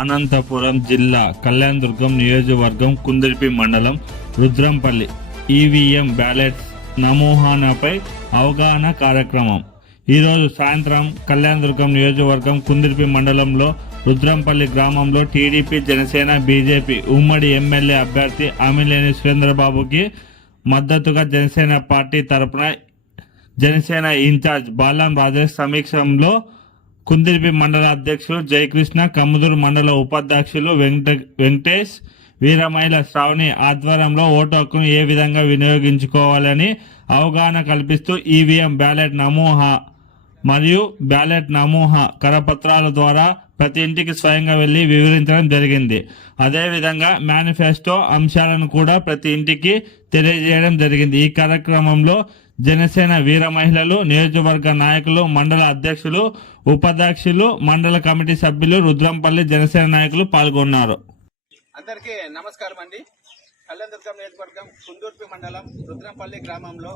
అనంతపురం జిల్లా కళ్యాణదుర్గం నియోజకవర్గం కుందిర్పి మండలం రుద్రంపల్లి ఈవీఎం బ్యాలెట్స్ నమూనాపై అవగాహన కార్యక్రమం ఈరోజు సాయంత్రం కళ్యాణదుర్గం నియోజకవర్గం కుందిర్పి మండలంలో రుద్రంపల్లి గ్రామంలో టీడీపీ జనసేన బీజేపీ ఉమ్మడి ఎమ్మెల్యే అభ్యర్థి అమిలేని సురేంద్రబాబుకి మద్దతుగా జనసేన పార్టీ తరపున జనసేన ఇన్ఛార్జ్ బాలం రాజేష్ సమీక్షంలో కుందిర్పి మండల అధ్యక్షులు జయకృష్ణ, కమ్ముదూరు మండల ఉపాధ్యక్షులు వెంకటేష్, వీరమహిళ శ్రావణి ఆధ్వర్యంలో ఓటు హక్కును ఏ విధంగా వినియోగించుకోవాలని అవగాహన కల్పిస్తూ ఈవీఎం బ్యాలెట్ నమూనా మరియు బ్యాలెట్ నమూనా కరపత్రాల ద్వారా ప్రతి ఇంటికి స్వయంగా వెళ్లి వివరించడం జరిగింది. అదేవిధంగా మేనిఫెస్టో అంశాలను కూడా ప్రతి ఇంటికి తెలియజేయడం జరిగింది. ఈ కార్యక్రమంలో జనసేన వీర మహిళలు, నియోజకవర్గ నాయకులు, మండల అధ్యక్షులు, ఉపాధ్యక్షులు, మండల కమిటీ సభ్యులు, రుద్రంపల్లి జనసేన నాయకులు పాల్గొన్నారు. అందరికీ నమస్కారం అండి. కళ్యాణదుర్గం నియోజకవర్గం కుందూర్పి మండలం రుద్రంపల్లి గ్రామంలో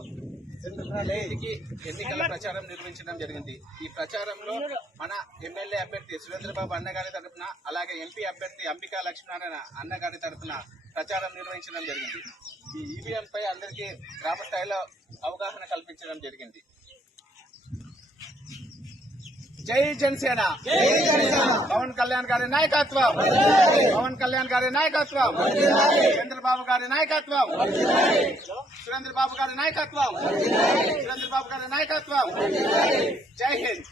ఎన్నికల ప్రచారం నిర్వహించడం జరిగింది. ఈ ప్రచారంలో మన ఎమ్మెల్యే అభ్యర్థి సురేంద్రబాబు అన్నగారి తరఫున, అలాగే ఎంపీ అభ్యర్థి అంబికా లక్ష్మీనారాయణ అన్నగారి తరఫున ప్రచారం నిర్వహించడం జరిగింది. ఈ ఈవీఎం పై అందరికీ గ్రామ స్థాయిలో అవగాహన కల్పించడం జరిగింది. జై జనసేన, పవన్ కళ్యాణ్ గారి నాయకత్వం, పవన్ కళ్యాణ్ గారి నాయకత్వం, చంద్రబాబు గారి నాయకత్వం, సురేంద్రబాబు గారి నాయకత్వం, సురేంద్రబాబు గారి నాయకత్వం. జై హింద్.